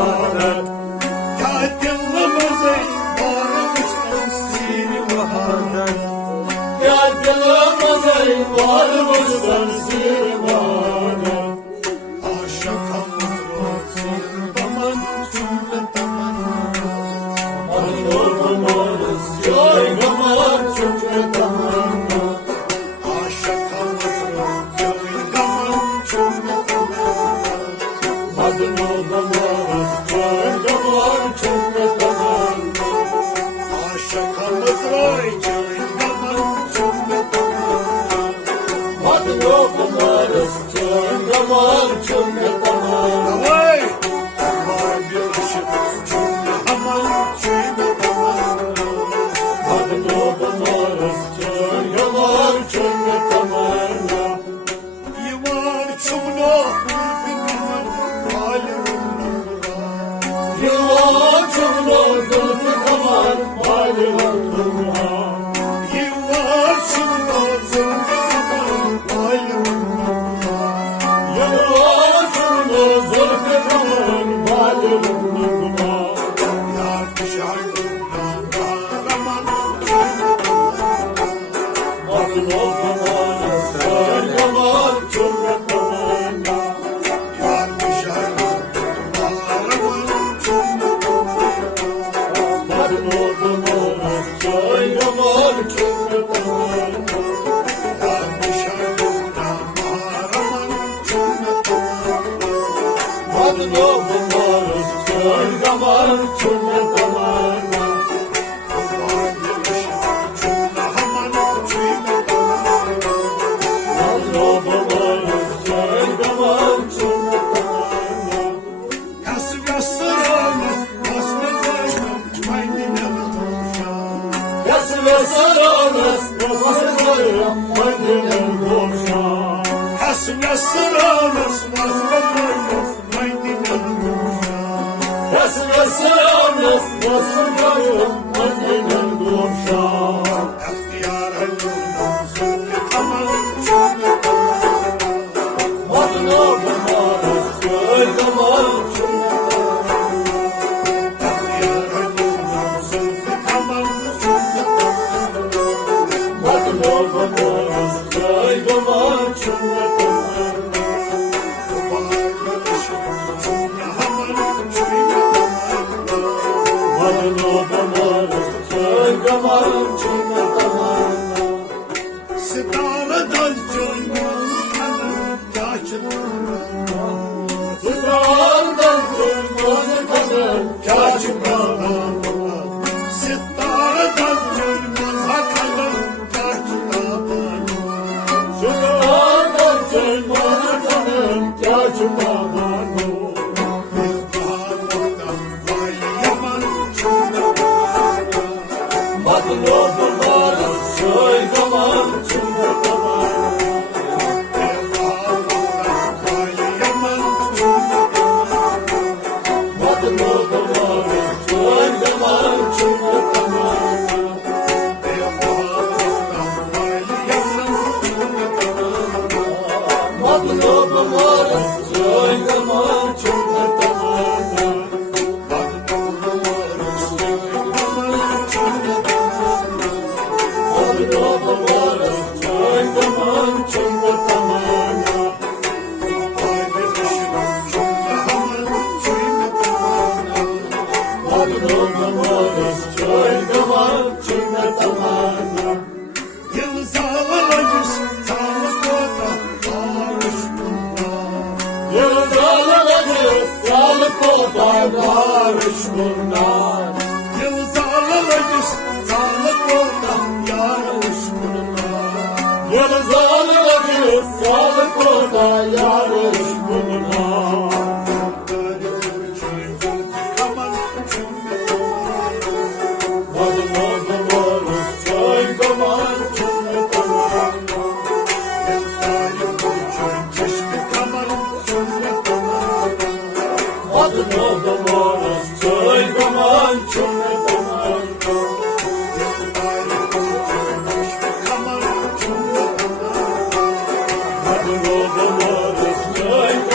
وهانت كانت اللمزي وارمش تمسيني وهانت كانت اللمزي وارمش تمسيني وهانت عاشق المطرود سير ضمن شمل ضمن مطلوب مارس جاي ضمن شمل ضمن عاشق المطرود جاي ضمن شمل مطلوب مارس جاي ضمن شمل ضمن عاشق المطرود جاي ضمن شمل ضمن مطلوب مارس جاي ضمن شمل ضمن وي ما بيرشد شمل ضمن شمل ضمن مطلوب مارس جاي ضمن شمل ضمن يوار شمله يوار شمله ظلف كمان بالي والله يوار شمله ظلف كمان بالي والله يوار شمله ظلف كمان بالي والله يا تشعرنا رمان مطلوب مارس جاي ضمن شمل ضمن يا تشعرنا مطلوب مارس جاي ضمن شمل ضمن يا تشعرنا مطلوب مارس جاي ضمن شمل ضمن مطلوب مارس جاي ضمن شمل ضمن ياسر ياسرانı basmadayım kendine koşan ياسر ياسرانı basmadayım kendine koşan ياسر ياسرانı basmadayım kendine koşan ياسر ياسرانı basmadayım kendine koşan اختيار اليوم زل قمر شمل مطلوب مارس جاي ضمن مطلوب مارس جاي ضمن شمل ضمن مطلوب مارس جاي ضمن شمل ضمن ستاره دل جنون ستاره دل جنون kadar kaçmadan ستاره دل جنون kadar kaçmadan ستاره دل جنون kadar kaçmadan مطلوب مارس جاي ضمن شمل ضمن مطلوب مارس جاي ضمن شمل ضمن مطلوب مارس جاي ضمن شمل ضمن مطلوب مارس جاي ضمن شمل ضمن مطلوب مارس جاي ضمن شمل ضمن يلزالacız sağlık oda barışmından yılzalacız sağlık oda barışmından yılzalacız sağlık oda yarışmından yılzalacız sağlık oda yarışmından مطلوب مارس جاي ضمن شمل ضمن مطلوب مارس جاي ضمن شمل ضمن مطلوب مارس جاي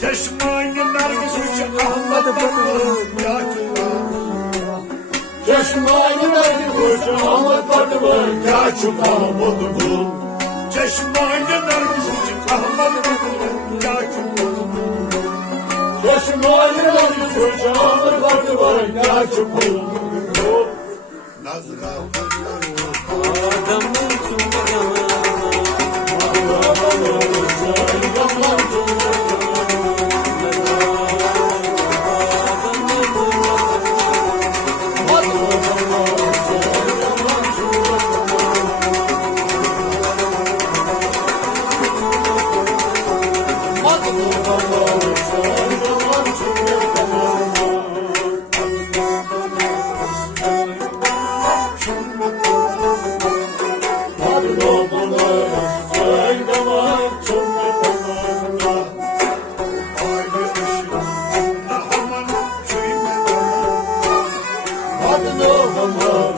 چشمای نرگس میشه احمد چشمای نرگس میشه احمد بدوان یا چوبا بدگو چشمای نرگس میشه احمد بدوان یا چوبا چشمای نرگس میشه احمد بدوان یا چوبا نظر آدم no, no, no.